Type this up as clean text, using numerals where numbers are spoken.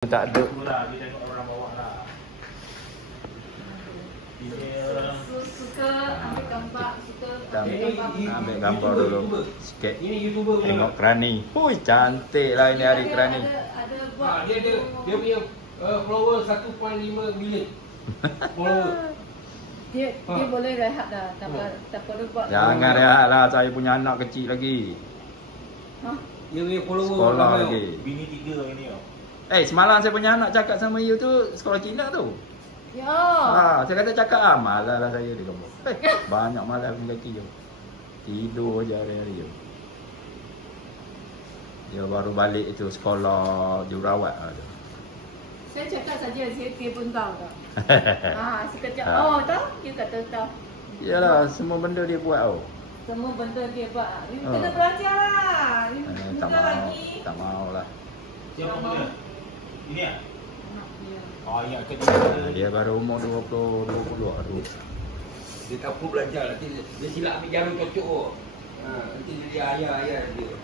Tak ada. Itulah dia tengok orang bawa lah. Suka ambil gambar, Ambil gambar dulu sikit. Ini YouTuber punya. Tengok kerani. Hui, cantik lah ini hari kerani. Ada buat Dia punya follower 1.5 million. Follower. dia boleh rehat dah. Tak perlu buat. Jangan rehat lah, saya punya anak kecil lagi. Ha? Dia punya follower Sekolah ramai. lagi. Bini 3 ini tau. Semalam saya punya anak cakap sama you tu sekolah Cina tu. Ya. Saya kata cakap malas lah saya di kampung. Banyak malas punya kaki je. Tidur je hari-hari je. Dia baru balik itu sekolah jururawat tu. Saya cakap saja dia pun tahu tak. Sekejap. Ha. Oh, tahu? Dia kata tahu. Yalah, semua benda dia buat tau. Semua benda dia buat. You Oh. kena belajar lah. You Tak muda mau, lagi. tak mau lah. Siapa punya? Ini ah? Anak dia. Oh ya, kedua. Dia baru umur 20 tu. Dia tak perlu belajar nanti dia silap ambil jarum cocok. Nanti dia ayah dia.